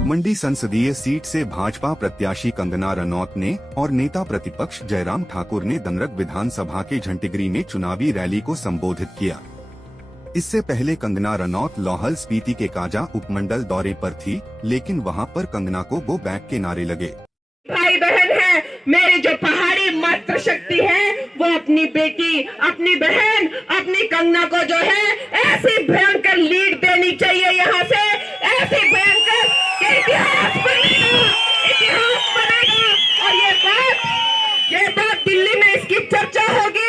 मंडी संसदीय सीट से भाजपा प्रत्याशी कंगना रनौत ने और नेता प्रतिपक्ष जयराम ठाकुर ने दनरक विधानसभा के झंटिगिरी में चुनावी रैली को संबोधित किया। इससे पहले कंगना रनौत लाहौल स्पीति के काजा उपमंडल दौरे पर थी, लेकिन वहां पर कंगना को गो बैक के नारे लगे। भाई बहन है, मेरी जो पहाड़ी मातृ शक्ति है वो अपनी बेटी, अपनी बहन, अपनी कंगना को जो है ऐसी भयंकर लीड देनी चाहिए। यहाँ से ऐसी भयंकर इतिहास बनेगा, इतिहास बनेगा। और ये बात दिल्ली में इसकी चर्चा होगी।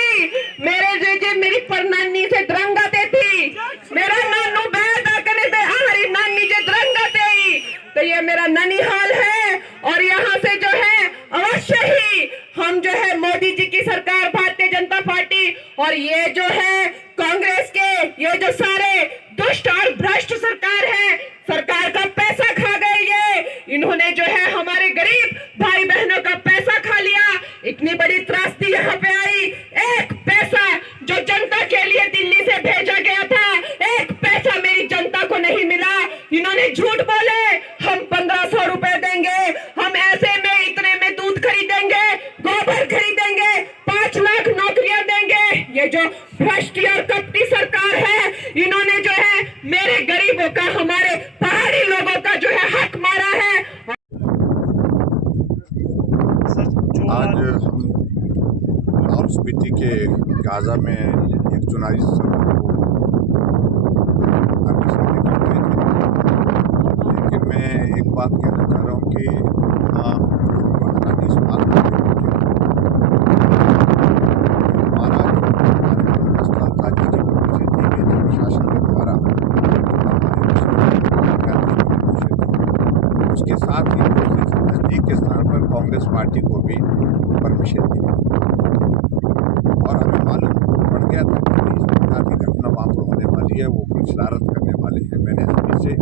मेरी परनानी से द्रंगाते थी, मेरा नानू बैठा करने से हमारी नानी से द्रंगाते ही, तो ये मेरा ननिहाल है। और यहाँ से जो है अवश्य ही हम जो है मोदी जी की सरकार, भारतीय जनता पार्टी और ये जो है कांग्रेस के ये जो सारे दुष्ट और भ्रष्ट सरकार है, सरकार का पैसा खा गए। ये इन्होंने जो है हमारे गरीब भाई बहनों का पैसा खा लिया। इतनी बड़ी त्रासदी यहाँ पे आई। एक पैसा जो जनता के लिए दिल्ली से भेजा गया था, एक पैसा मेरी जनता को नहीं मिला। इन्होंने झूठ बोले, हम 1500 रुपए देंगे, हम ऐसे में इतने में दूध खरीदेंगे, गोबर खरीदेंगे, 5 लाख नौकरियां देंगे। ये जो भ्रष्ट और कपटी सरकार है, इन्होंने जो है मेरे गरीबों का, हमारे पहाड़ी लोगों का जो है हक मारा है। आज हम लाहौल स्पीति के गाजा में एक चुनावी सभा को आयोजित करने के लिए गए थे, लेकिन मैं एक बात कहना चाह रहा हूँ कि यहाँ हालात इस बात को हमारा जो स्थल था जिसकी परमिशन दी गई थी प्रशासन के द्वारा, उसके साथ ही नज़दीक के स्थान पर कांग्रेस पार्टी को भी परमिशन दी गई और हमें मालूम पड़ गया था कि इस प्रकार की घटना वहाँ पर होने वाली है, वो कोई शरारत करने वाले हैं। मैंने एसपी से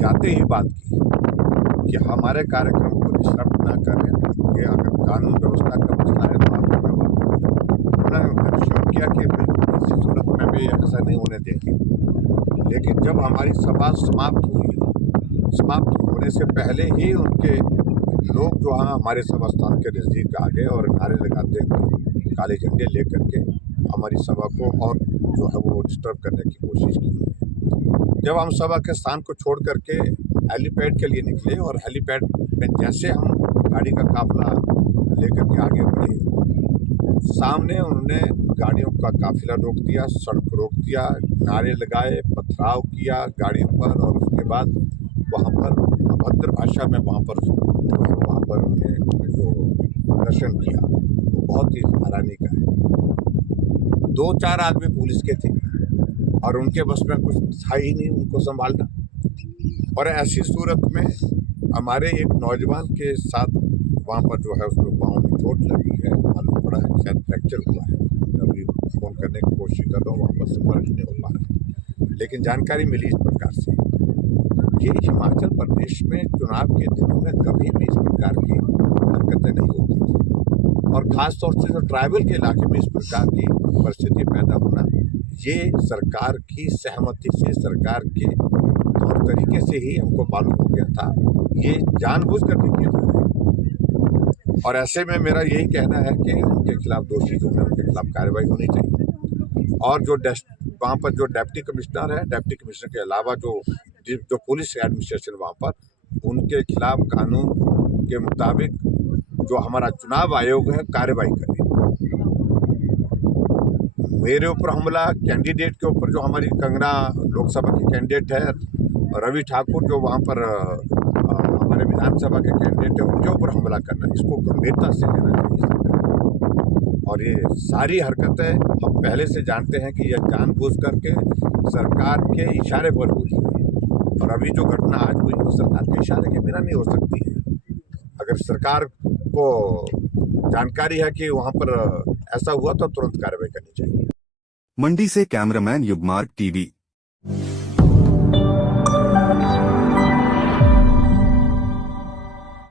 जाते ही बात की कि हमारे कार्यक्रम को डिस्टर्ब ना करें, कि अगर कानून व्यवस्था का मसला है तो आपको मैं उन्होंने श्योर किया कि किसी सूरत में भी ऐसा नहीं होने देंगे। लेकिन जब हमारी सभा समाप्त होने से पहले ही उनके लोग जो हैं हमारे सभा स्थान के नज़दीक आ गए और नारे लगाते हुए काले झंडे लेकर के हमारी सभा को और जो है वो डिस्टर्ब करने की कोशिश की। जब हम सभा के स्थान को छोड़ करके हेलीपैड के लिए निकले और हेलीपैड में जैसे हम गाड़ी का काफिला लेकर के आगे बढ़े, सामने उन्होंने गाड़ियों का काफिला रोक दिया, सड़क रोक दिया, नारे लगाए, पथराव किया गाड़ियों पर और उसके बाद वहाँ पर अभद्र भाषा में वहाँ पर उन्होंने जो प्रदर्शन किया वो बहुत ही हैरानी का है। 2-4 आदमी पुलिस के थे और उनके बस में कुछ था ही नहीं उनको संभालना। और ऐसी सूरत में हमारे एक नौजवान के साथ वहाँ पर जो है उसको पाँव में चोट लगी है, मालूम पड़ा है शायद फ्रैक्चर हुआ है। अभी फ़ोन करने की कोशिश कर रहा हूँ, वहाँ पर संपर्क नहीं हो पा रहा है, लेकिन जानकारी मिली इस प्रकार से। ये हिमाचल प्रदेश में चुनाव के दिनों में कभी भी इस प्रकार की हरकतें नहीं होती थी और ख़ास तौर से जो ट्राइबल के इलाके में इस प्रकार की परिस्थिति पैदा होना, ये सरकार की सहमति से, सरकार के तौर तरीके से ही हमको मालूम हो गया था। ये जानबूझ कर किया जा रहा है और ऐसे में मेरा यही कहना है कि उनके खिलाफ दोषी जो है उनके खिलाफ कार्रवाई होनी चाहिए। और जो वहाँ पर जो डिप्टी कमिश्नर है, डिप्टी कमिश्नर के अलावा जो पुलिस एडमिनिस्ट्रेशन वहाँ पर, उनके खिलाफ कानून के मुताबिक जो हमारा चुनाव आयोग है कार्रवाई करे। मेरे ऊपर हमला, कैंडिडेट के ऊपर जो हमारी कंगना लोकसभा की कैंडिडेट है, रवि ठाकुर जो वहाँ पर हमारे विधानसभा के कैंडिडेट है, उनके ऊपर हमला करना, इसको गंभीरता से लेना चाहिए। और ये सारी हरकतें हम पहले से जानते हैं कि यह जानबूझ करके सरकार के इशारे पर हुई है और अभी जो घटना आज हुई वो सरकार के इशारे के बिना नहीं हो सकती है। अगर सरकार को जानकारी है कि वहाँ पर ऐसा हुआ तो तुरंत कार्रवाई करनी चाहिए। मंडी से कैमरामैन युगमार्ग टीवी।